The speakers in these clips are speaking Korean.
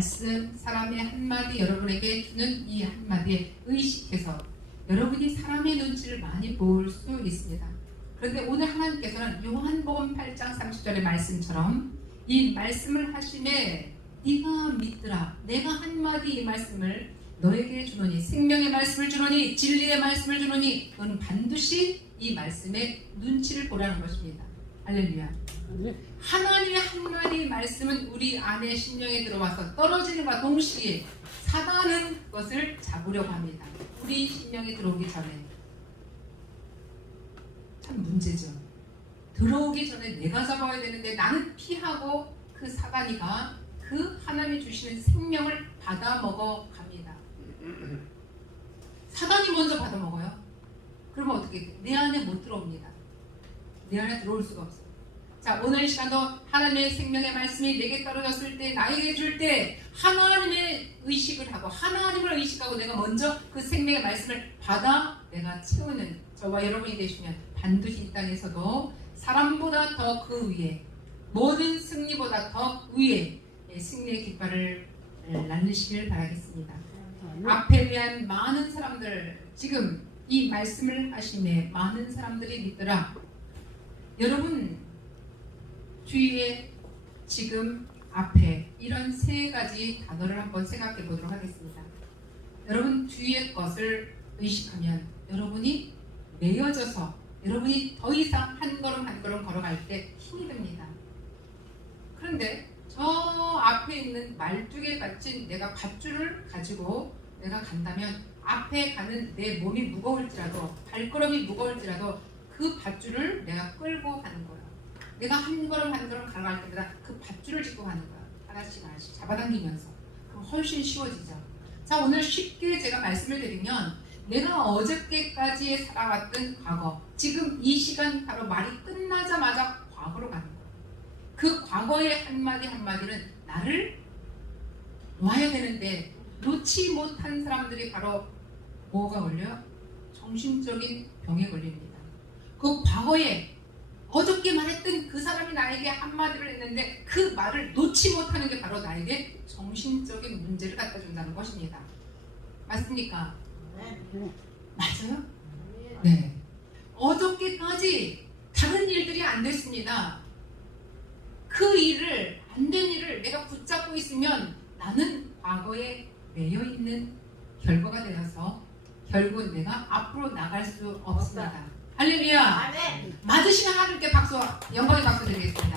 말씀, 사람의 한마디 여러분에게 주는 이 한마디에 의식해서 여러분이 사람의 눈치를 많이 볼 수 있습니다. 그런데 오늘 하나님께서는 요한복음 8장 30절의 말씀처럼 이 말씀을 하심에 네가 믿더라. 내가 한마디 이 말씀을 너에게 주노니, 생명의 말씀을 주노니, 진리의 말씀을 주노니 너는 반드시 이 말씀의 눈치를 보라는 것입니다. 할렐루야. 하나님의 한마디 말씀은 우리 안에 심령에 들어와서 떨어지는과 동시에 사단은 그것을 잡으려고 합니다. 우리 심령에 들어오기 전에. 참 문제죠. 들어오기 전에 내가 잡아야 되는데 나는 피하고 그 사단이가 그 하나님이 주시는 생명을 받아 먹어 갑니다. 사단이 먼저 받아 먹어요. 그러면 어떻게 돼? 내 안에 못 들어옵니다. 내 안에 들어올 수가 없어요. 자, 오늘 시간도 하나님의 생명의 말씀이 내게 떨어졌을 때, 나에게 줄 때 하나님의 의식을 하고 하나님을 의식하고 내가 먼저 그 생명의 말씀을 받아 내가 채우는 저와 여러분이 되시면 반드시 이 땅에서도 사람보다 더 그 위에, 모든 승리보다 더 위에 승리의 깃발을 날리시길 바라겠습니다. 앞에 대한 많은 사람들, 지금 이 말씀을 하심에 많은 사람들이 믿더라. 여러분 주위에 지금 앞에 이런 세 가지 단어를 한번 생각해 보도록 하겠습니다. 여러분 주위의 것을 의식하면 여러분이 매여져서 여러분이 더 이상 한 걸음 한 걸음 걸어갈 때 힘이 듭니다. 그런데 저 앞에 있는 말뚝에 갇힌 내가 밧줄을 가지고 내가 간다면 앞에 가는 내 몸이 무거울지라도, 발걸음이 무거울지라도 그 밧줄을 내가 끌고 가는 거야. 내가 한 걸음 한 걸음 걸어갈 때마다 그 밧줄을 짚고 가는 거야. 하나씩 하나씩 잡아당기면서. 그럼 훨씬 쉬워지죠. 자, 오늘 쉽게 제가 말씀을 드리면 내가 어저께까지 살아왔던 과거, 지금 이 시간 바로 말이 끝나자마자 과거로 가는 거야. 그 과거의 한마디 한마디는 나를 놓아야 되는데 놓지 못한 사람들이 바로 뭐가 걸려요? 정신적인 병에 걸립니다. 그 과거에 어저께 말했던 그 사람이 나에게 한마디를 했는데 그 말을 놓지 못하는 게 바로 나에게 정신적인 문제를 갖다 준다는 것입니다. 맞습니까? 맞아요? 네. 어저께까지 다른 일들이 안 됐습니다. 그 일을, 안 된 일을 내가 붙잡고 있으면 나는 과거에 매여 있는 결과가 되어서 결국 내가 앞으로 나갈 수 없습니다. 할렐루야. 아멘. 맞으시면 하나님께 박수, 영광의 박수 드리겠습니다.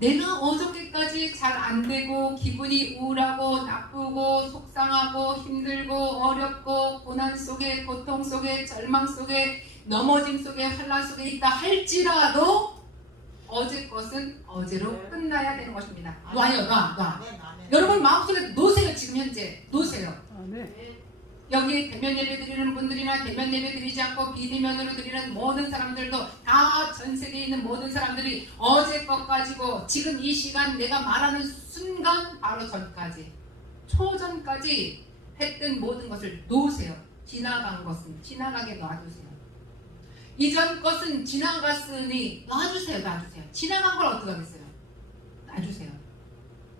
내가 어저께까지 잘 안 되고 기분이 우울하고 나쁘고 속상하고 힘들고 어렵고 고난 속에, 고통 속에, 절망 속에, 넘어짐 속에, 환난 속에 있다 할지라도 어제 것은 어제로 끝나야 되는 것입니다. 놔요, 놔. 여러분 마음속에 놓으세요. 지금 현재 놓으세요. 여기 대면 예배 드리는 분들이나 대면 예배 드리지 않고 비대면으로 드리는 모든 사람들도 다 전 세계에 있는 모든 사람들이 어제 것 가지고 지금 이 시간 내가 말하는 순간 바로 전까지, 초전까지 했던 모든 것을 놓으세요. 지나간 것은 지나가게 놔두세요. 이전 것은 지나갔으니 놔주세요. 지나간 걸 어떡하겠어요? 놔주세요.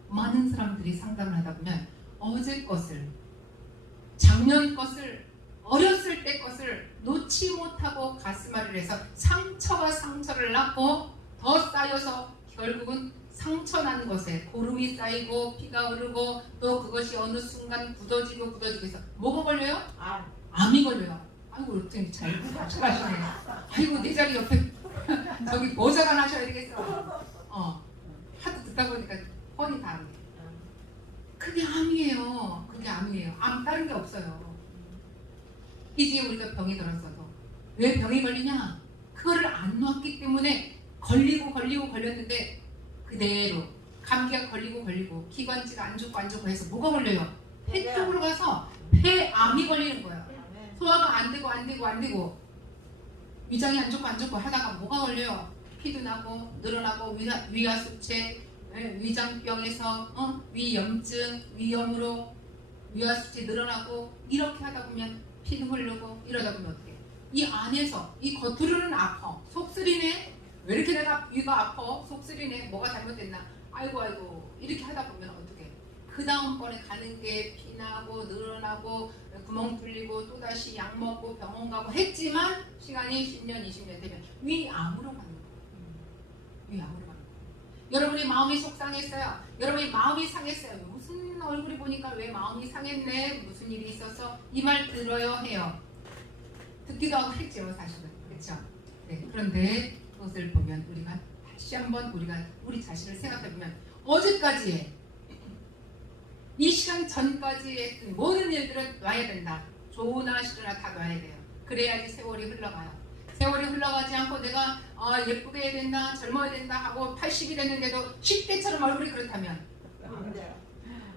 많은 사람들이 상담을 하다 보면 어제 것을, 작년 것을, 어렸을 때 것을 놓지 못하고 가슴앓이를 해서 상처가 상처를 낳고 더 쌓여서 결국은 상처 난 것에 고름이 쌓이고 피가 흐르고 또 그것이 어느 순간 굳어지고 해서 뭐가 걸려요? 암이 걸려요. 아이고 어떻게 잘 하시네. 아이고 내 자리 옆에 저기 보좌관 하셔야 되겠어. 하도 듣다 보니까 뻔히 다 알네. 그게 암이에요. 암 다른 게 없어요. 이제 우리가 병이 들었어도 왜 병이 걸리냐? 그거를 안 놓았기 때문에 걸렸는데 그대로 감기가 걸리고 기관지가 안 좋고 해서 뭐가 걸려요? 폐 쪽으로 가서 폐암이 걸리는 거예요. 소화가 안 되고 위장이 안 좋고 하다가 뭐가 걸려요? 피도 나고 늘어나고 위하수체, 위장병에서 위염증, 위염으로 위하수체 늘어나고 이렇게 하다 보면 피도 흐르고 이러다 보면 어떻게? 이 안에서 이 겉으로는 아파. 속쓰리네. 왜 이렇게 내가 위가 아파? 속쓰리네. 뭐가 잘못됐나? 아이고 이렇게 하다 보면 어떻게? 그 다음번에 가는 게 피나고 늘어나고 구멍 뚫리고 또다시 약 먹고 병원 가고 했지만 시간이 10년 20년 되면 위암으로 가는 거예요. 위암으로 가는 거예요. 여러분이 마음이 속상했어요. 여러분이 마음이 상했어요. 무슨 얼굴이 보니까 왜 마음이 상했네, 무슨 일이 있어서 이 말 들어요 해요. 듣기도 하고 했죠 사실은. 그렇죠? 네. 그런데 그것을 보면 우리가 다시 한번 우리 자신을 생각해보면 어제까지의 이 시간 전까지의 했던 모든 일들은 놔야 된다. 좋으나 싫으나 다 놔야 돼요. 그래야지 세월이 흘러가요. 세월이 흘러가지 않고 내가 예쁘게 해야 된다, 젊어야 된다 하고 80이 됐는데도 10대처럼 얼굴이 그렇다면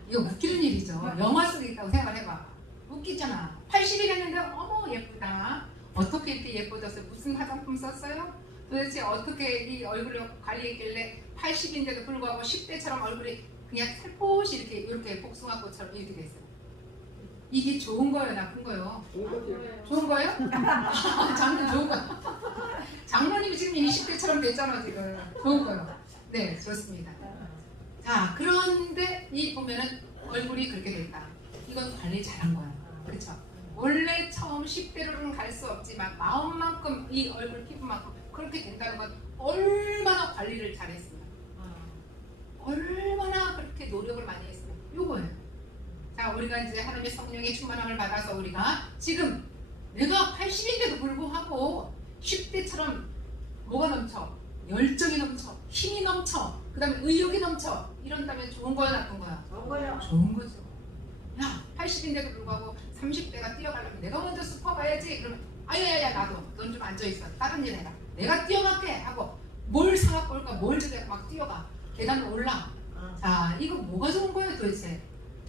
이거 웃기는 일이죠. 영화 속에 있다고 생각을 해봐. 웃기잖아. 80이 됐는데 어머 예쁘다. 어떻게 이렇게 예뻐졌어요? 무슨 화장품 썼어요? 도대체 어떻게 이 얼굴을 관리했길래 80인데도 불구하고 10대처럼 얼굴이 그냥 살포시 이렇게 복숭아꽃처럼 이렇게 됐어요. 이게 좋은 거예요, 나쁜 거예요? 좋은 거예요? 장모님 좋은 거예요. 장모님이 지금 20대처럼 됐잖아 지금. 좋은 거예요. 네, 좋습니다. 자, 그런데 이 보면은 얼굴이 그렇게 됐다. 이건 관리 잘한 거야. 그렇죠? 원래 처음 10대로는 갈 수 없지만 마음만큼 이 얼굴 피부만큼 그렇게 된다는 건 얼마나 관리를 잘했으면, 얼마나 그렇게 노력을 많이 했으면 요거예요. 자, 우리가 이제 하나님의 성령의 충만함을 받아서 우리가 지금 내가 80인데도 불구하고 10대처럼 뭐가 넘쳐? 열정이 넘쳐, 힘이 넘쳐, 그 다음에 의욕이 넘쳐. 이런다면 좋은 거야, 나쁜 거야? 좋은 거요. 좋은 거죠. 야, 80인데도 불구하고 30대가 뛰어가려면 내가 먼저 스포 가야지. 그러면 아야야야 나도 넌 좀 앉아있어. 다른 일 해라. 내가 뛰어갈게 하고 뭘 사갖고 올까 뭘 저기 막 뛰어가. 계단 올라. 자, 이거 뭐가 좋은 거예요 도대체?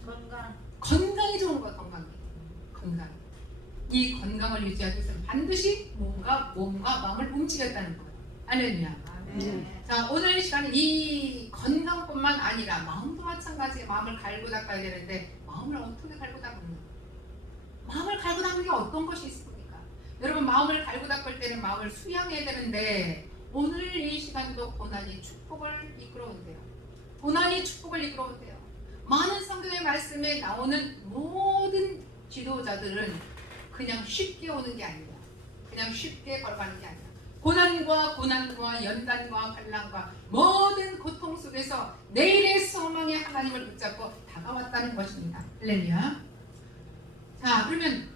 건강. 건강이 좋은 거야. 건강. 이 건강을 유지하기 위해서는 반드시 몸과 마음을 움직였다는 거예요. 할렐루야. 자, 오늘 이 시간은 이 건강뿐만 아니라 마음도 마찬가지에 마음을 갈고 닦아야 되는데 마음을 어떻게 갈고 닦느냐? 마음을 갈고 닦는 게 어떤 것이 있습니까? 여러분, 마음을 갈고 닦을 때는 마음을 수양해야 되는데 오늘 이 시간도 고난이 축복을 이끌어온대요. 고난이 축복을 이끌어온대요. 많은 성경의 말씀에 나오는 모든 지도자들은 그냥 쉽게 오는 게 아니에요. 그냥 쉽게 걸어가는 게 아니에요. 고난과 연단과 환난과 모든 고통 속에서 내일의 소망의 하나님을 붙잡고 다가왔다는 것입니다. 할렐루야. 자, 그러면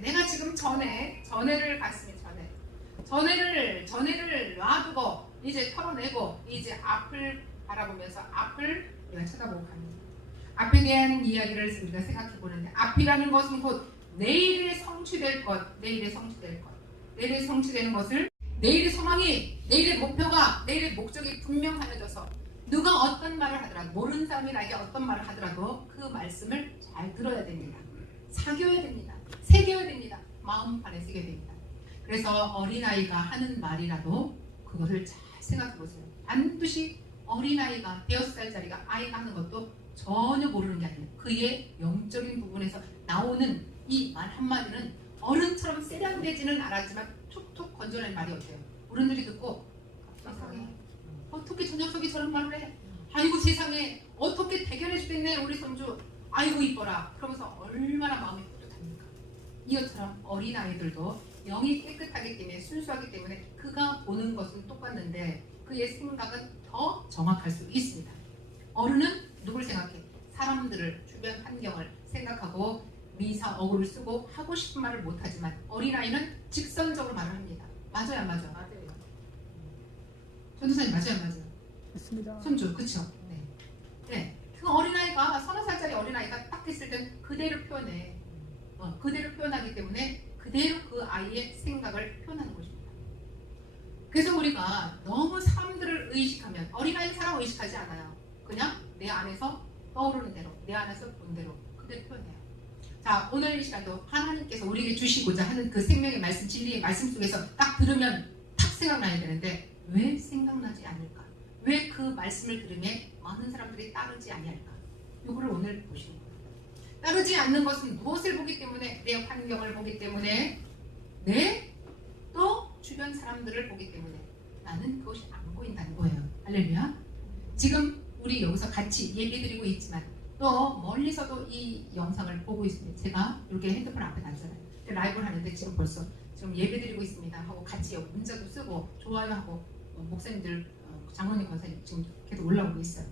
내가 지금 전에를 갔으면 전에를 놔두고 이제 털어내고 이제 앞을 바라보면서 앞을 우리가 쳐다보고 갑니다. 앞에 대한 이야기를 우리가 생각해 보는데 앞이라는 것은 곧 내일에 성취될 것, 내일에 성취되는 것을 내일의 소망이, 내일의 목표가, 내일의 목적이 분명하여져서 누가 어떤 말을 하더라도 모르는 사람이 나에게 어떤 말을 하더라도 그 말씀을 잘 들어야 됩니다. 사겨야 됩니다. 새겨야 됩니다. 마음판에 새겨야 됩니다. 그래서 어린아이가 하는 말이라도 그것을 잘 생각해 보세요. 반드시 어린아이가 5살짜리가 아이가 하는 것도 전혀 모르는 게 아니에요. 그의 영적인 부분에서 나오는 이 말 한마디는 어른처럼 세련되지는 않았지만 툭툭 건져낸 말이 어때요? 어른들이 듣고 세상에 어떻게 저 녀석이 저런 말을 해? 아이고 세상에 어떻게 대결해 주겠네 우리 손주. 아이고 이뻐라. 그러면서 얼마나 마음이 뿌듯합니까? 이것처럼 어린아이들도 영이 깨끗하기 때문에 순수하기 때문에 그가 보는 것은 똑같는데 그의 생각은 더 정확할 수 있습니다. 어른은 누굴 생각해? 사람들을, 주변 환경을 생각하고 미사 어구를 쓰고 하고 싶은 말을 못하지만 어린아이는 직선적으로 말을 합니다. 맞아요, 안 맞아요? 맞아요. 전도사님 맞아요, 안 맞아요? 맞습니다. 손주, 그쵸? 네. 네. 그 어린아이가, 30살짜리 어린아이가 딱 했을 땐 그대로 표현해. 그대로 표현하기 때문에 그대로 그 아이의 생각을 표현하는 것입니다. 그래서 우리가 너무 사람들을 의식하면 어린아이는 사람을 의식하지 않아요. 그냥 내 안에서 떠오르는 대로, 내 안에서 본 대로 그대로 표현해요. 자, 오늘 이 시간도 하나님께서 우리에게 주시고자 하는 그 생명의 말씀, 진리의 말씀 속에서 딱 들으면 탁 생각나야 되는데 왜 생각나지 않을까? 왜 그 말씀을 들으면 많은 사람들이 따르지 아니할까? 이거를 오늘 보시는 거예요. 따르지 않는 것은 무엇을 보기 때문에? 내 환경을 보기 때문에, 또 주변 사람들을 보기 때문에 나는 그것이 안 보인다는 거예요. 할렐루야. 지금 우리 여기서 같이 예배드리고 있지만 또 멀리서도 이 영상을 보고 있습니다. 제가 이렇게 핸드폰 앞에 놨잖아요. 라이브를 하는데 지금 벌써 지금 예배드리고 있습니다 하고 같이 문자도 쓰고 좋아요하고 목사님들 장로님 권사님 지금 계속 올라오고 있어요.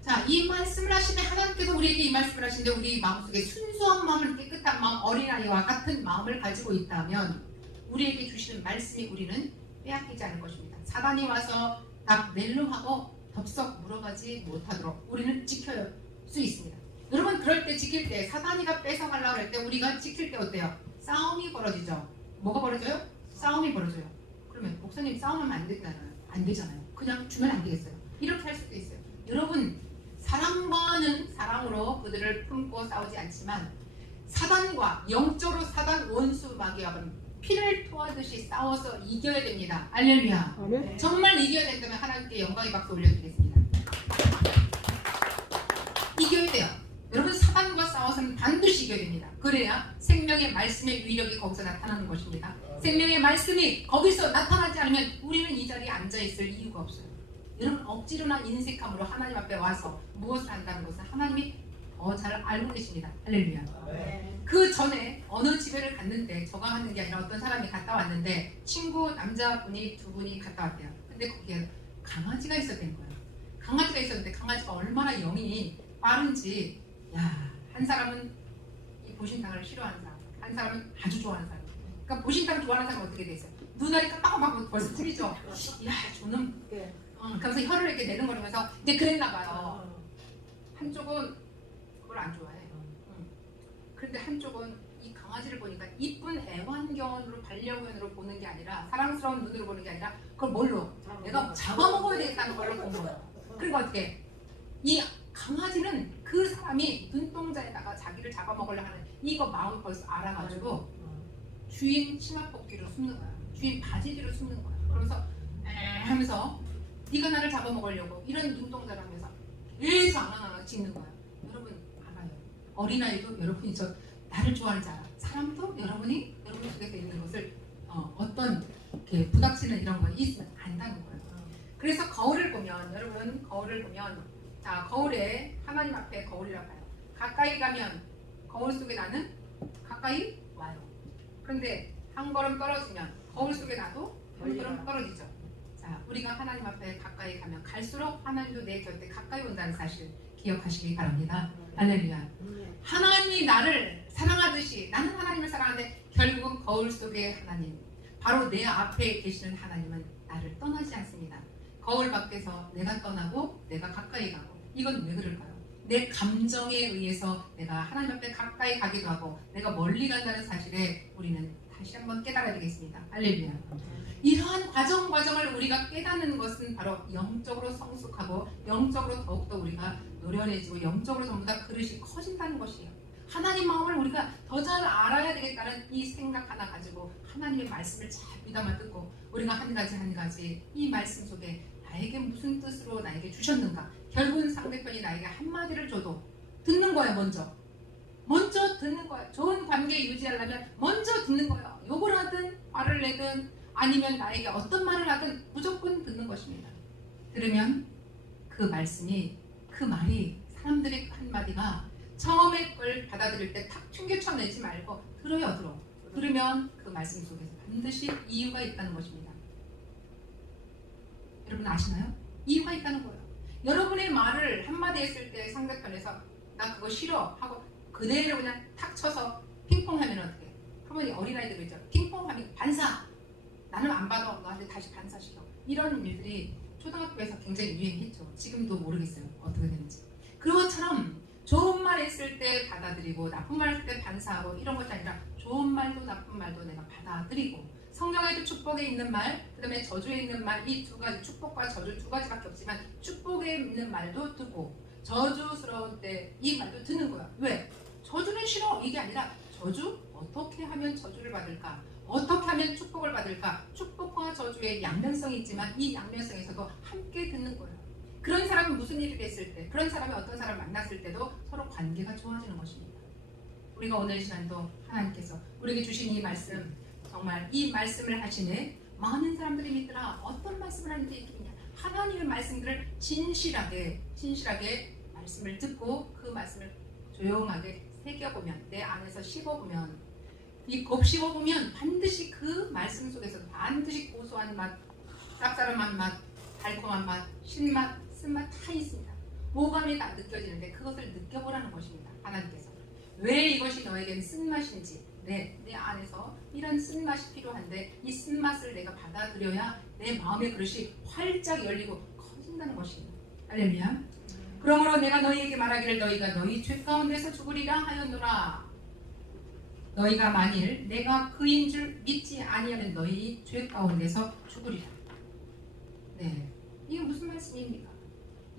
자, 이 말씀을 하시면 하나님께서 우리에게 이 말씀을 하시는데 우리 마음속에 순수한 마음을 깨끗한 마음 어린아이와 같은 마음을 가지고 있다면 우리에게 주시는 말씀이 우리는 빼앗기지 않을 것입니다. 사단이 와서 딱 멜로하고 덥석 물어가지 못하도록 우리는 지켜야 수 있습니다. 여러분 그럴 때 지킬 때 사단이가 뺏어가려고 할 때 우리가 지킬 때 어때요? 싸움이 벌어지죠. 뭐가 벌어져요? 싸움이 벌어져요. 그러면 목사님 싸움하면 안 되잖아요. 그냥 주면 안 되겠어요. 이렇게 할 수도 있어요. 여러분 사랑과는 사랑으로 그들을 품고 싸우지 않지만 사단과 영적으로 사단 원수 마귀와는 피를 토하듯이 싸워서 이겨야 됩니다. 할렐루야. 아멘. 정말 이겨야 된다면 하나님께 영광의 박수 올려드리겠습니다. 이겨야 돼요. 여러분 사단과 싸워서는 반드시 이겨야 됩니다. 그래야 생명의 말씀의 위력이 거기서 나타나는 것입니다. 생명의 말씀이 거기서 나타나지 않으면 우리는 이 자리에 앉아있을 이유가 없어요. 여러분 억지로나 인색함으로 하나님 앞에 와서 무엇을 한다는 것은 하나님이 더 잘 알고 계십니다. 할렐루야. 그 전에 어느 집회를 갔는데 저가 하는 게 아니라 어떤 사람이 갔다 왔는데 친구 남자분이 두 분이 갔다 왔대요. 근데 거기에 강아지가 있었던 거예요. 강아지가 있었는데 강아지가 얼마나 영이 빠른지 한 사람은 이 보신탕을 싫어하는 사람, 한 사람은 아주 좋아하는 사람. 그러니까 보신탕을 좋아하는 사람은 어떻게 돼 있어요? 눈알이 깜빡깜빡 벌써 풀리죠. 저는 그래서 혀를 이렇게 내는거리면서 이제 그랬나 봐요. 한쪽은 그걸 안 좋아해. 그런데 한쪽은 이 강아지를 보니까 이쁜 애완견으로 반려견으로 보는 게 아니라 사랑스러운 눈으로 보는 게 아니라 그걸 뭘로? 내가 잡아먹어야 되겠다는 걸로 본 거예요. 그러니까 어떻게? 이 강아지는 그 사람이 눈동자에다가 자기를 잡아먹으려고 하는 이거 마음을 벌써 알아가지고 주인 치마폭 뒤로 숨는 거야. 주인 바지 뒤로 숨는 거야. 그러면서 하면서 네가 나를 잡아먹으려고 이런 눈동자를 하면서 계속 앙앙 짖는 거야. 여러분 알아요. 어린아이도 여러분이 나를 좋아하는 줄 알아. 사람도 여러분 속에서 있는 것을 어떤 이렇게 부닥치는 이런 거 있으면 안다는 거예요. 그래서 거울을 보면 여러분 거울을 보면 자 거울에 하나님 앞에 거울이라고 해요. 가까이 가면 거울 속에 나는 가까이 와요. 그런데 한 걸음 떨어지면 거울 속에 나도 한 걸음 떨어지죠. 자 우리가 하나님 앞에 가까이 가면 갈수록 하나님도 내 곁에 가까이 온다는 사실 기억하시기 바랍니다. 할렐루야. 하나님이 나를 사랑하듯이 나는 하나님을 사랑하는데 결국은 거울 속의 하나님 바로 내 앞에 계시는 하나님은 나를 떠나지 않습니다. 거울 밖에서 내가 떠나고 내가 가까이 가고 이건 왜 그럴까요? 내 감정에 의해서 내가 하나님 앞에 가까이 가기도 하고 내가 멀리 간다는 사실에 우리는 다시 한번 깨달아야 되겠습니다. 할렐루야. 이러한 과정을 우리가 깨닫는 것은 바로 영적으로 성숙하고 영적으로 더욱더 우리가 노련해지고 영적으로 전부 다 그릇이 커진다는 것이에요. 하나님 마음을 우리가 더 잘 알아야 되겠다는 이 생각 하나 가지고 하나님의 말씀을 잘 귀담아 듣고 우리가 한 가지 이 말씀 속에 나에게 무슨 뜻으로 나에게 주셨는가. 결국은 상대편이 나에게 한마디를 줘도 듣는 거야. 먼저 듣는 거야. 좋은 관계 유지하려면 먼저 듣는 거야. 욕을 하든 화를 내든 아니면 나에게 어떤 말을 하든 무조건 듣는 것입니다. 들으면 그 말씀이 그 말이 사람들의 한마디가 처음에 걸 받아들일 때 탁 충격쳐내지 말고 들어요. 들으면 그 말씀 속에서 반드시 이유가 있다는 것입니다. 여러분 아시나요? 이유가 있다는 거예요. 여러분의 말을 한마디 했을 때 상대편에서 나 그거 싫어 하고 그대로 그냥 탁 쳐서 핑퐁하면 어떡해? 그러면 어린아이들 있죠. 핑퐁하면 반사. 나는 안 받아. 너한테 다시 반사시켜. 이런 일들이 초등학교에서 굉장히 유행했죠. 지금도 모르겠어요. 어떻게 되는지. 그것처럼 좋은 말 했을 때 받아들이고 나쁜 말 했을 때 반사하고 이런 것이 아니라 좋은 말도 나쁜 말도 내가 받아들이고 성경에도 축복에 있는 말, 그 다음에 저주에 있는 말 이 두 가지 축복과 저주 두 가지밖에 없지만 축복에 있는 말도 듣고 저주스러운 때 이 말도 듣는 거야. 왜? 저주는 싫어 이게 아니라 저주? 어떻게 하면 저주를 받을까? 어떻게 하면 축복을 받을까? 축복과 저주의 양면성이 있지만 이 양면성에서도 함께 듣는 거예요. 그런 사람이 무슨 일이 됐을 때 그런 사람이 어떤 사람을 만났을 때도 서로 관계가 좋아지는 것입니다. 우리가 오늘 시간도 하나님께서 우리에게 주신 이 말씀 정말 이 말씀을 하시네 많은 사람들이 믿더라. 어떤 말씀을 하는지 하나님의 말씀들을 진실하게 말씀을 듣고 그 말씀을 조용하게 새겨보면, 내 안에서 씹어보면, 이 곱씹어보면 반드시 그 말씀 속에서 반드시 고소한 맛, 쌉싸름한 맛, 달콤한 맛, 신맛, 쓴맛 다 있습니다. 오감이 다 느껴지는데 그것을 느껴보라는 것입니다. 하나님께서 왜 이것이 너에겐 쓴맛인지, 내 안에서 이런 쓴맛이 필요한데 이 쓴맛을 내가 받아들여야 내 마음의 그릇이 활짝 열리고 커진다는 것입니다. 할렐루야. 그러므로 내가 너희에게 말하기를 너희가 너희 죄 가운데서 죽으리라 하였노라. 너희가 만일 내가 그인 줄 믿지 아니하면 너희 죄 가운데서 죽으리라. 네, 이게 무슨 말씀입니까?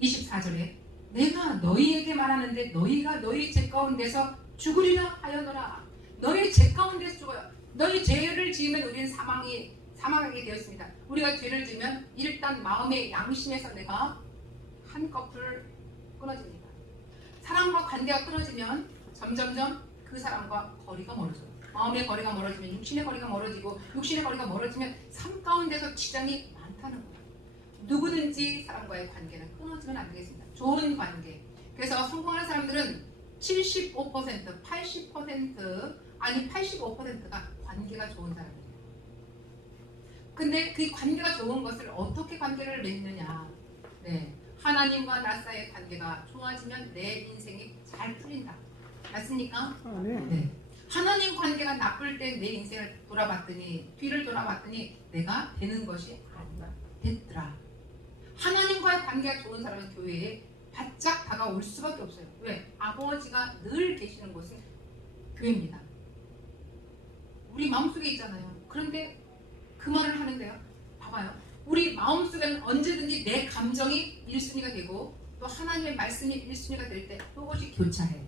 24절에 내가 너희에게 말하는데 너희가 너희 죄 가운데서 죽으리라 하여노라. 너희 죄 가운데서 죽어요. 너희 죄를 지으면 우리는 사망하게 되었습니다. 우리가 죄를 지으면 일단 마음의 양심에서 내가 한꺼풀 끊어집니다. 사람과 관계가 끊어지면 점점점 그 사람과 거리가 멀어져요. 마음의 거리가 멀어지면 육신의 거리가 멀어지고, 육신의 거리가 멀어지면 삶 가운데서 지장이 많다는 거예요. 누구든지 사람과의 관계는 끊어지면 안 되겠습니다. 좋은 관계. 그래서 성공하는 사람들은 75%, 80% 아니 85%가 관계가 좋은 사람이에요. 근데 그 관계가 좋은 것을 어떻게 관계를 맺느냐. 네, 하나님과 나 사이의 관계가 좋아지면 내 인생이 잘 풀린다. 맞습니까? 네. 하나님 관계가 나쁠 때 내 인생을 돌아봤더니, 뒤를 돌아봤더니 내가 되는 것이 아니라 됐더라. 하나님과의 관계가 좋은 사람은 교회에 바짝 다가올 수밖에 없어요. 왜? 아버지가 늘 계시는 곳은 교회입니다. 우리 마음속에 있잖아요. 그런데 그 말을 하는데요. 봐봐요. 우리 마음속에는 언제든지 내 감정이 1순위가 되고 또 하나님의 말씀이 1순위가 될 때 그것이 교차해요.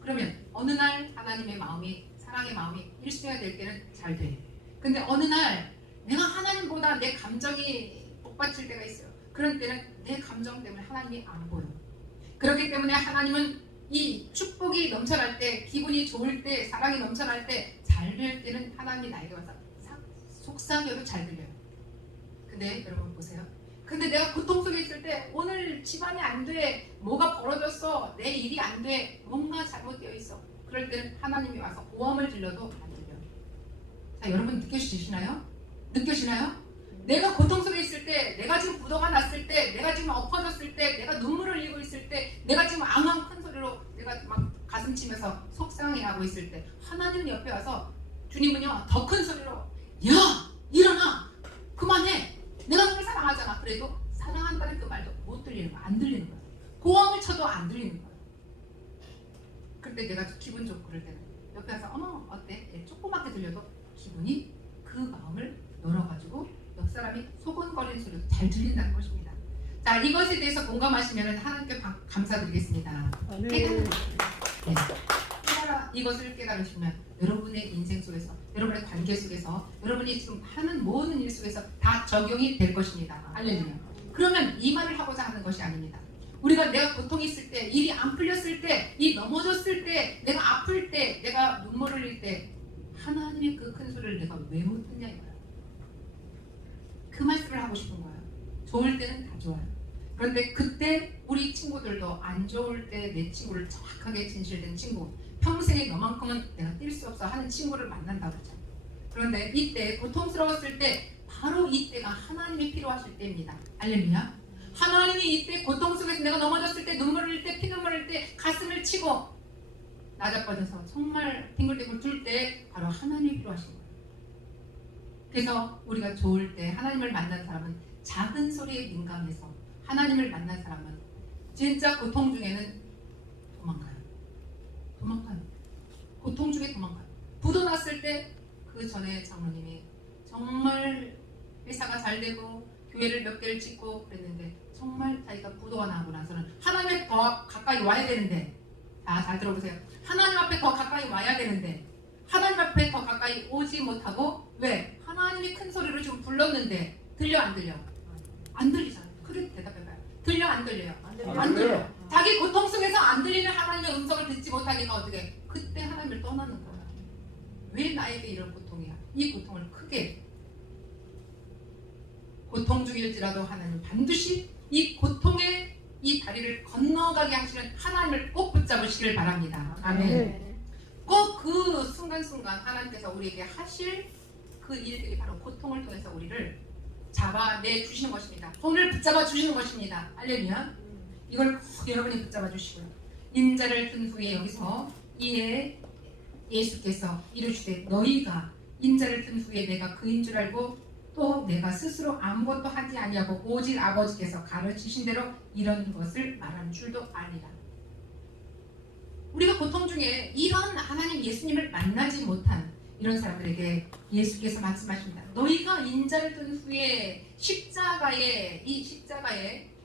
그러면 어느 날 하나님의 마음이, 사랑의 마음이 1순위가 될 때는 잘 돼. 근데 어느 날 내가 하나님보다 내 감정이 복받칠 때가 있어요. 그런 때는 내 감정 때문에 하나님이 안 보여. 그렇기 때문에 하나님은 이 축복이 넘쳐날 때, 기분이 좋을 때, 사랑이 넘쳐날 때, 잘 될 때는 하나님이 나에게 와서 속삭여도 잘 들려요. 근데 여러분 보세요. 근데 내가 고통 속에 있을 때, 오늘 집안이 안 돼, 뭐가 벌어졌어, 내 일이 안 돼, 뭔가 잘못되어 있어. 그럴 때는 하나님이 와서 고함을 질러도 안 들려요. 자, 여러분 느껴지시나요? 내가 고통 속에 있을 때, 내가 지금 부도가 났을 때, 내가 지금 엎어졌을 때, 내가 눈물을 흘리고 있을 때, 내가 지금 앙앙 큰 소리로 내가 막 가슴 치면서 속상해하고 있을 때, 하나님은 옆에 와서, 주님은요 더 큰 소리로, 야 일어나, 그만해, 내가 너를 사랑하잖아. 그래도 사랑한다는 그 말도 못 들리는 거야. 안 들리는 거야. 고함을 쳐도 안 들리는 거야. 그때 내가 기분 좋고 그럴 때는 옆에 와서 어머 어때? 조그맣게 들려도 기분이 그 마음을 놀아가지고 옆 사람이 소곤거리는 소리도 잘 들린다는 것입니다. 자, 이것에 대해서 공감하시면 하나님께 감사드리겠습니다. 네. 이것을 깨달으시면 여러분의 인생 속에서, 여러분의 관계 속에서, 여러분이 지금 하는 모든 일 속에서 다 적용이 될 것입니다. 할렐루야. 그러면 이 말을 하고자 하는 것이 아닙니다. 우리가 내가 고통이 있을 때, 일이 안 풀렸을 때, 이 넘어졌을 때, 내가 아플 때, 내가 눈물을 흘릴 때 하나님의 그 큰 소리를 내가 왜 못 듣냐 이거야. 그 말씀을 하고 싶은 거예요. 좋을 때는 다 좋아요. 그런데 그때 우리 친구들도 안 좋을 때 내 친구를 정확하게 진실된 친구, 평생에 너만큼은 내가 뛸 수 없어 하는 친구를 만난다고 하죠. 그런데 이때 고통스러웠을 때 바로 이때가 하나님이 필요하실 때입니다. 할렐루야. 하나님이 이때 고통 속에서 내가 넘어졌을 때, 눈물을 흘릴 때, 피눈물을 흘릴 때, 가슴을 치고 나자빠져서 정말 뒹굴뒹굴 둘 때 바로 하나님이 필요하신 거예요. 그래서 우리가 좋을 때 하나님을 만난 사람은 작은 소리에 민감해서, 하나님을 만난 사람은 진짜 고통 중에는 도망가요. 고통 중에 도망가요. 부도 났을 때 그 전에 장로님이 정말 회사가 잘 되고 교회를 몇 개를 짓고 그랬는데 정말 자기가 부도가 나고 나서는 하나님 더 가까이 와야 되는데, 잘 들어보세요. 하나님 앞에 더 가까이 와야 되는데 하나님 앞에 더 가까이 오지 못하고, 왜? 하나님이 큰 소리로 지금 불렀는데 들려 안 들려? 안 들리잖아요. 그래 대답해봐요. 들려 안 들려요? 안 들려요. 자기 고통 속에서 안 들리는 하나님의 음성을 듣지 못하니까 어떻게? 그때 하나님을 떠나는 거야. 왜 나에게 이런 고통이야? 이 고통을 크게, 고통 중일지라도 하나님 반드시 이 고통의 이 다리를 건너가게 하시는 하나님을 꼭 붙잡으시길 바랍니다. 아멘. 네. 꼭 그 순간순간 하나님께서 우리에게 하실 그 일들이 바로 고통을 통해서 우리를 잡아내 주시는 것입니다. 손을 붙잡아 주시는 것입니다. 할렐루야. 이걸 꼭 여러분이 붙잡아 주시고요. 인자를 든 후에 여기서 이에 예수께서 이르시되 너희가 인자를 든 후에 내가 그인 줄 알고 또 내가 스스로 아무것도 하지 아니하고 오직 아버지께서 가르치신 대로 이런 것을 말한 줄도 아니라. 우리가 고통 중에 이런 하나님 예수님을 만나지 못한 이런 사람들에게 예수께서 말씀하십니다. 너희가 인자를 든 후에 십자가에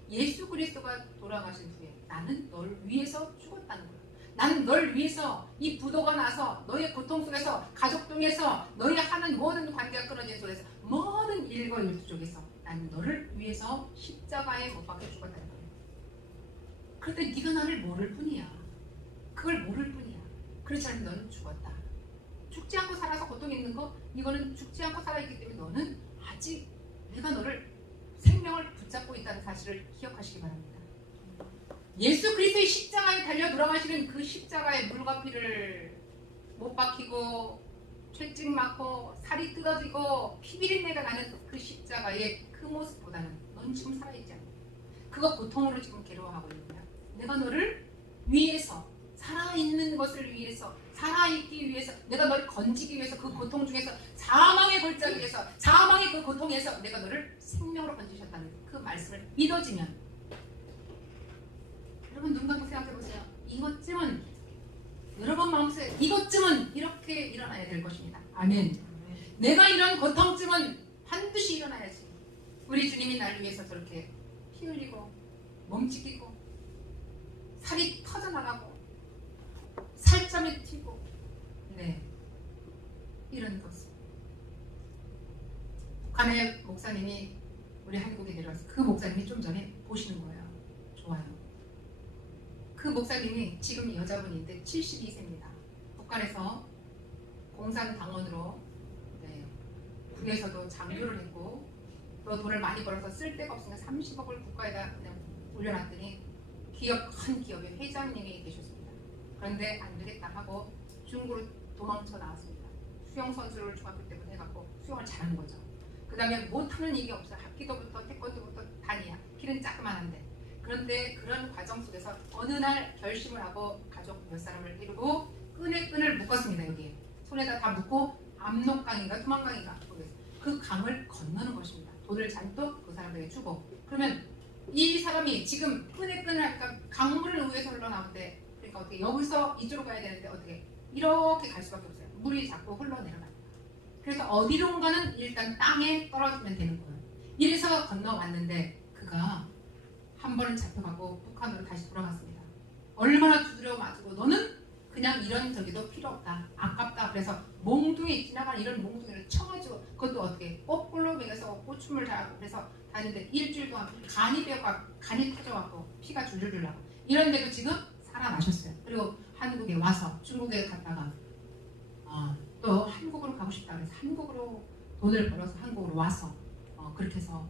예수 그리스도가 돌아가신 후에 나는 널 위해서 죽었다는 거야. 나는 널 위해서 이 부도가 나서 너의 고통 속에서 가족 중에서 너희 하는 모든 관계가 끊어진 속에서 모든 일과 일투 속에서 나는 너를 위해서 십자가에 못 박혀 죽었다는 거야. 그런데 네가 나를 모를 뿐이야. 그걸 모를 뿐이야. 그렇지 않으면 너는 죽었다. 죽지 않고 살아서 고통이 있는 거 이거는 죽지 않고 살아있기 때문에 너는 아직 내가 너를 생명을 붙잡고 있다는 사실을 기억하시기 바랍니다. 예수 그리스도의 십자가에 달려 돌아가시는 그 십자가의 물과 피를 못 박히고 채찍 맞고 살이 뜯어지고 피비린내가 나는 그 십자가의 그 모습보다는 넌 지금 살아있지 않아. 그거 고통으로 지금 괴로워하고 있는 거야. 내가 너를 위해서 살아있는 것을 위해서 살아있기 위해서 내가 너를 건지기 위해서 그 고통 중에서 사망의 골짜기에서 사망의 그 고통에서 내가 너를 생명으로 건지셨다는 그 말씀을 믿어지면 여러분 눈 감고 생각해 보세요. 이것쯤은 여러분 마음속에 이것쯤은 이렇게 일어나야 될 것입니다. 아멘. 내가 이런 고통쯤은 반드시 일어나야지. 우리 주님이 나를 위해서 저렇게 피 흘리고 몸치기고 살이 터져나가고 살점이 튀고 이런 것을 북한의 목사님이 우리 한국에 내려와서 그 목사님이 좀 전에 보시는 거예요. 좋아요. 그 목사님이 지금 여자분인데 72세입니다. 북한에서 공산당원으로 군에서도 장교를 했고 또 돈을 많이 벌어서 쓸 데가 없으니까 30억을 국가에다 그냥 올려놨더니 큰 기업의 회장님이 계셨습니다. 그런데 안 되겠다 하고 중국으로 도망쳐 나왔습니다. 수영 선수를 중학교 때부터 해갖고 수영을 잘하는 거죠. 그 다음에 못하는 일이 없어요. 합기도부터 태권도부터 단이야. 길은 자그만한데. 그런데 그런 과정 속에서 어느 날 결심을 하고 가족 몇 사람을 데리고 끈을 묶었습니다. 여기에 손에다 다 묶고 압록강인가 투만강인가 그 강을 건너는 것입니다. 돈을 잔뜩 그 사람들에게 주고 그러면 이 사람이 지금 끈을 하니까 강물을 위에서 흘러나오는데 그러니까 어떻게 여기서 이쪽으로 가야 되는데 어떻게 이렇게 갈 수밖에 없어요. 물이 자꾸 흘러내려갑니다. 그래서 어디론가는 일단 땅에 떨어지면 되는 거예요. 이래서 건너왔는데 그가 한 번은 잡혀가고 북한으로 다시 돌아갔습니다. 얼마나 두드려 맞고 너는 그냥 이런 저기도 필요 없다. 아깝다. 그래서 몽둥이 지나가는 이런 몽둥이를 쳐가지고 그것도 어떻게 거꾸로 먹여서 고춤을 잘하고 그래서 다니는데 일주일 동안 간이 터져갖고 피가 줄줄줄 나고 이런데도 지금 살아나셨어요. 그리고 한국에 와서 중국에 갔다가 또 한국으로 가고 싶다 그래서 한국으로 돈을 벌어서 한국으로 와서 그렇게 해서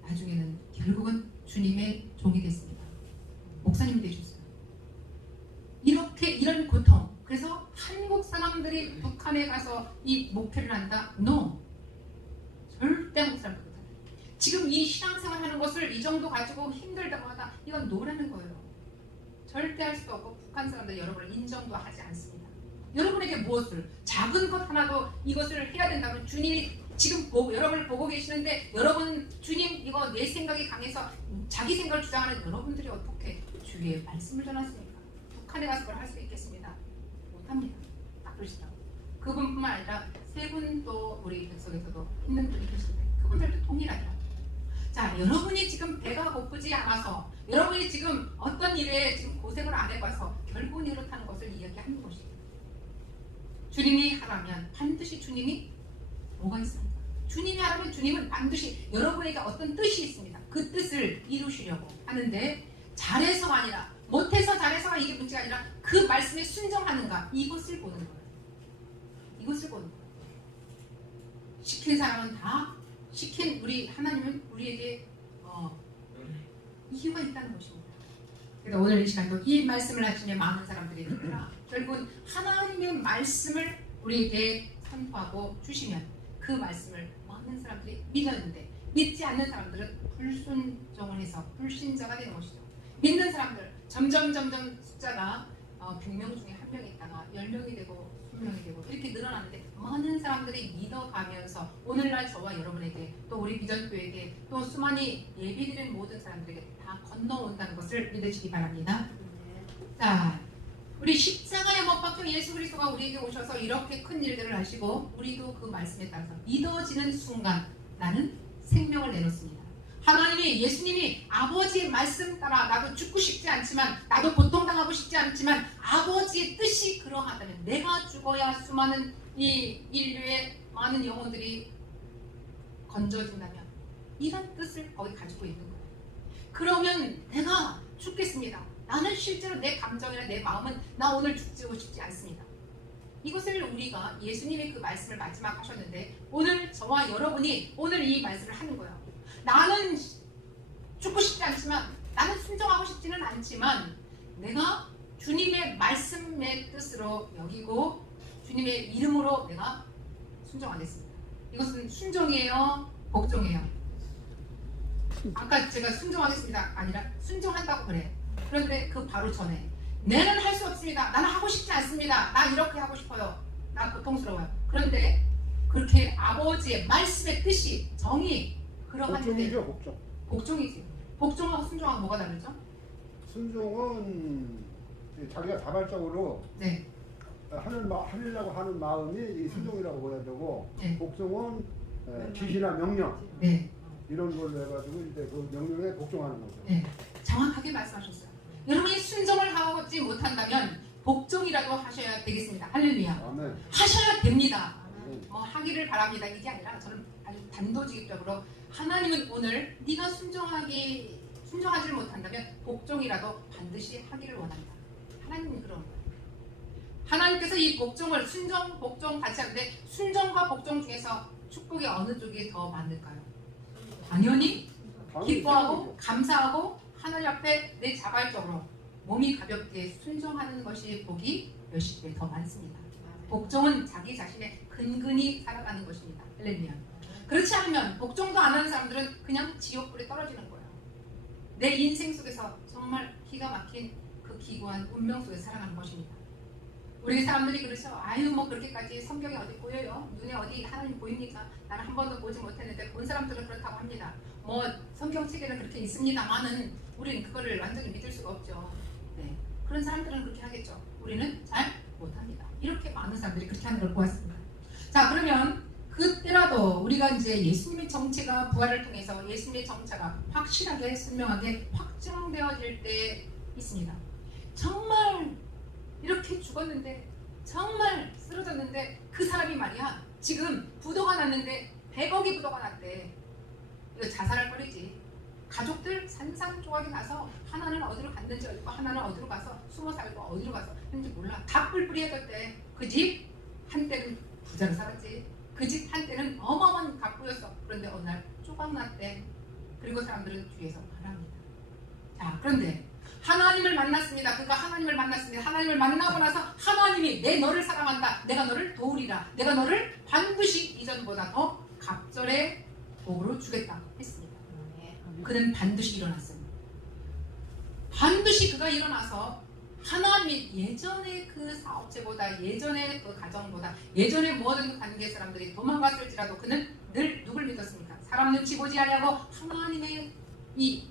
나중에는 결국은 주님의 종이 됐습니다. 목사님이 되셨어요. 이런 고통. 그래서 한국 사람들이 북한에 가서 이 목회를 한다? No. 절대 한국 사람들 못한다. 지금 이 신앙생활 하는 것을 이 정도 가지고 힘들다고 하다. 이건 노라는 거예요. 절대 할 수도 없고 북한 사람들 여러분을 인정도 하지 않습니다. 여러분에게 무엇을 작은 것 하나도 이것을 해야 된다면 주님이 지금 여러분을 보고 계시는데 여러분 주님 이거 내 생각이 강해서 자기 생각을 주장하는 여러분들이 어떻게 주의 말씀을 전하십니까? 북한에 가서 그걸 할 수 있겠습니다. 못합니다. 딱 그러시더라고요. 그분뿐만 아니라 세 분 또 우리 백석에서도 있는 분이 계신데 그분들도 동일하더라고요. 자, 여러분이 지금 배가 고프지 않아서 여러분이 지금 어떤 일에 지금 고생을 안 해봐서 결국은 이렇다는 것을 이야기하는 것이에요. 주님이 하라면 반드시 주님이 뭐가 있습니까? 주님이 하라면 주님은 반드시 여러분에게 어떤 뜻이 있습니다. 그 뜻을 이루시려고 하는데 잘해서가 아니라 못해서 잘해서가 이게 문제가 아니라 그 말씀에 순종하는가 이것을 보는 거예요. 이것을 보는 거예요. 시킨 사람은 다 시킨 우리 하나님은 우리에게 이유가 있다는 것입니다. 그래서 오늘 이 시간도 이 말씀을 하시며 많은 사람들이 아니라 결국은 하나님의 말씀을 우리에게 선포하고 주시면 그 말씀을 많은 사람들이 믿었는데 믿지 않는 사람들은 불순종을 해서 불신자가 되는 것이죠. 믿는 사람들 점점 숫자가 100명 중에 한 명 있다가 10명이 되고 20명이 되고 이렇게 늘어나는데 많은 사람들이 믿어가면서 오늘날 저와 여러분에게 또 우리 비전교회에게 또 수많이 예비드린 모든 사람들에게 다 건너온다는 것을 믿으시기 바랍니다. 자, 우리 십자가에 못 박혀 예수 그리스도가 우리에게 오셔서 이렇게 큰 일들을 하시고 우리도 그 말씀에 따라서 믿어지는 순간 나는 생명을 내놓습니다. 하나님이 예수님이 아버지의 말씀 따라 나도 죽고 싶지 않지만 나도 고통당하고 싶지 않지만 아버지의 뜻이 그러하다면 내가 죽어야 수많은 이 인류의 많은 영혼들이 건져진다면 이런 뜻을 거기 가지고 있는 거예요. 그러면 내가 죽겠습니다. 나는 실제로 내 감정이나 내 마음은 나 오늘 죽고 싶지 않습니다. 이것을 우리가 예수님이 그 말씀을 마지막 하셨는데 오늘 저와 여러분이 오늘 이 말씀을 하는 거예요. 나는 죽고 싶지 않지만 나는 순종하고 싶지는 않지만 내가 주님의 말씀의 뜻으로 여기고 주님의 이름으로 내가 순종하겠습니다. 이것은 순종이에요? 복종이에요? 아까 제가 순종하겠습니다 아니라 순종한다고 그래. 그런데 그 바로 전에 내는 할 수 없습니다. 나는 하고 싶지 않습니다. 나 이렇게 하고 싶어요. 나 고통스러워요. 그런데 그렇게 아버지의 말씀의 뜻이 정의 그러한데 복종이지. 복종하고 순종하고 뭐가 다르죠? 순종은 자기가 자발적으로 네. 하려고 하는 마음이 순종이라고 보여야 되고 네. 복종은 지시나 명령 네. 이런 걸로 해가지고 이제 그 명령에 복종하는 거죠. 네. 정확하게 말씀하셨어요. 여러분이 순종을 하지 못한다면 복종이라도 하셔야 되겠습니다. 할렐루야. 아멘. 하셔야 됩니다. 아멘. 뭐 하기를 바랍니다. 이게 아니라 저는 아주 단도직입적으로 하나님은 오늘 네가 순종하지 못한다면 복종이라도 반드시 하기를 원합니다. 하나님은 그런 거예요. 하나님께서 이 복종을 순종, 복종 같이 하는데 순종과 복종 중에서 축복이 어느 쪽이 더 많을까요? 당연히 기뻐하고 감사하고 하나님 앞에 내 자발적으로 몸이 가볍게 순종하는 것이 복이 몇십 배 더 많습니다. 복종은 자기 자신의 근근히 살아가는 것입니다. 할렐루야. 그렇지 않으면 복종도 안 하는 사람들은 그냥 지옥불에 떨어지는 거예요. 내 인생 속에서 정말 기가 막힌 그 기구한 운명 속에 살아가는 것입니다. 우리 사람들이 그러죠. 아유 뭐 그렇게까지 성경이 어디 보여요? 눈에 어디 하나님 보입니까? 나는 한 번도 보지 못했는데 본 사람들은 그렇다고 합니다. 뭐 성경책에는 그렇게 있습니다만은 우리는 그거를 완전히 믿을 수가 없죠. 네. 그런 사람들은 그렇게 하겠죠. 우리는 잘 못합니다. 이렇게 많은 사람들이 그렇게 하는 걸 보았습니다. 자, 그러면 그때라도 우리가 이제 예수님의 정체가 부활을 통해서 예수님의 정체가 확실하게 선명하게 확정되어질 때 있습니다. 정말 이렇게 죽었는데 정말 쓰러졌는데 그 사람이 말이야 지금 부도가 났는데 100억이 부도가 났대. 이거 자살할 거리지. 가족들 산산조각이 나서 하나는 어디로 갔는지 알고 하나는 어디로 가서 숨어 살고 어디로 가서 했는지 몰라. 다 뿔뿔이 해졌대. 그 집 한때는 부자로 살았지. 그 집 한때는 어마어마한 가구였어. 그런데 어느 날 조각났대. 그리고 사람들은 뒤에서 말합니다. 자, 그런데 하나님을 만났습니다. 그가 하나님을 만났습니다. 하나님을 만나고 나서 하나님이 내 너를 사랑한다. 내가 너를 도우리라. 내가 너를 반드시 이전보다 더 갑절의 복으로 주겠다 했습니다. 그는 반드시 일어났어요. 반드시 그가 일어나서 하나님이 예전의 그 사업체보다 예전의 그 가정보다 예전의 모든 관계 사람들이 도망갔을지라도 그는 늘 누굴 믿었습니까? 사람 눈치 보지 않냐고 하나님의 이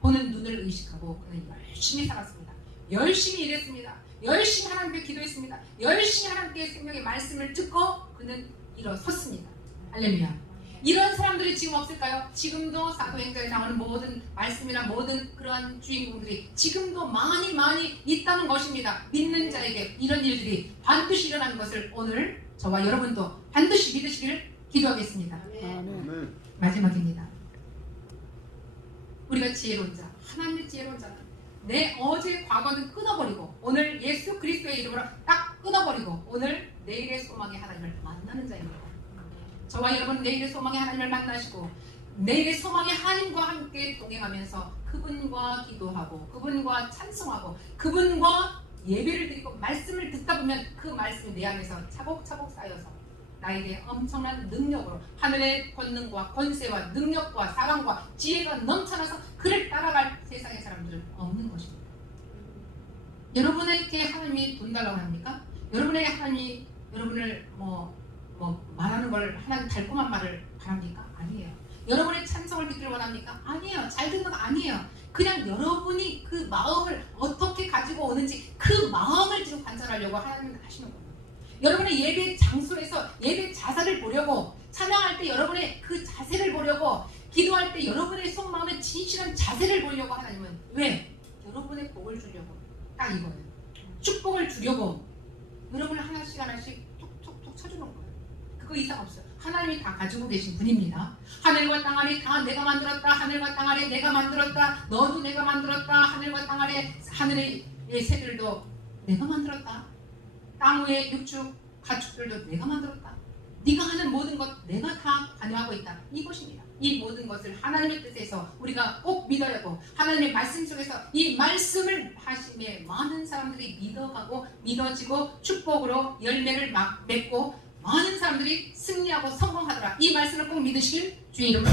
보는 눈을 의식하고 그는 열심히 살았습니다. 열심히 일했습니다. 열심히 하나님께 기도했습니다. 열심히 하나님께 생명의 말씀을 듣고 그는 일어섰습니다. 할렐루야. 이런 사람들이 지금 없을까요? 지금도 사도행전에 나오는 모든 말씀이나 모든 그러한 주인공들이 지금도 많이 있다는 것입니다. 믿는 자에게 이런 일들이 반드시 일어나는 것을 오늘 저와 여러분도 반드시 믿으시길 기도하겠습니다. 아멘. 마지막입니다. 우리가 지혜로운 자, 하나님의 지혜로운 자는 내 어제 과거는 끊어버리고 오늘 예수 그리스도의 이름으로 딱 끊어버리고 오늘 내일의 소망의 하나님을 만나는 자입니다. 저와 여러분 내일의 소망의 하나님을 만나시고 내일의 소망이 하나님과 함께 동행하면서 그분과 기도하고 그분과 찬송하고 그분과 예배를 드리고 말씀을 듣다 보면 그 말씀이 내 안에서 차곡차곡 쌓여서 나에게 엄청난 능력으로 하늘의 권능과 권세와 능력과 사랑과 지혜가 넘쳐나서 그를 따라갈 세상의 사람들은 없는 것입니다. 여러분에게 하나님이 돈 달라고 합니까? 여러분에게 하나님이 여러분을 말하는 걸 하나님 달콤한 말을 바랍니까? 아니에요. 여러분의 찬송을 듣기를 원합니까? 아니에요. 잘 듣는 거 아니에요. 그냥 여러분이 그 마음을 어떻게 가지고 오는지 그 마음을 지금 관찰하려고 하나님은 하시는 거예요. 여러분의 예배 장소에서 예배 자세를 보려고, 찬양할 때 여러분의 그 자세를 보려고, 기도할 때 여러분의 속마음의 진실한 자세를 보려고 하나님은 왜? 여러분의 복을 주려고. 딱 이거예요. 축복을 주려고 여러분을 하나씩 하나씩 툭툭툭 쳐주는 거예요. 그거 이상 없어요. 하나님이 다 가지고 계신 분입니다. 하늘과 땅 아래 다 내가 만들었다. 하늘과 땅 아래 내가 만들었다. 너도 내가 만들었다. 하늘과 땅 아래 하늘의 새들도 내가 만들었다. 땅 위의 육축 가축들도 내가 만들었다. 네가 하는 모든 것 내가 다 관여하고 있다. 이것입니다. 이 모든 것을 하나님의 뜻에서 우리가 꼭 믿어야 하고, 하나님의 말씀 속에서 이 말씀을 하심에 많은 사람들이 믿어가고 믿어지고 축복으로 열매를 맺고 많은 사람들이 승리하고 성공하더라. 이 말씀을 꼭 믿으시길 주의 이름으로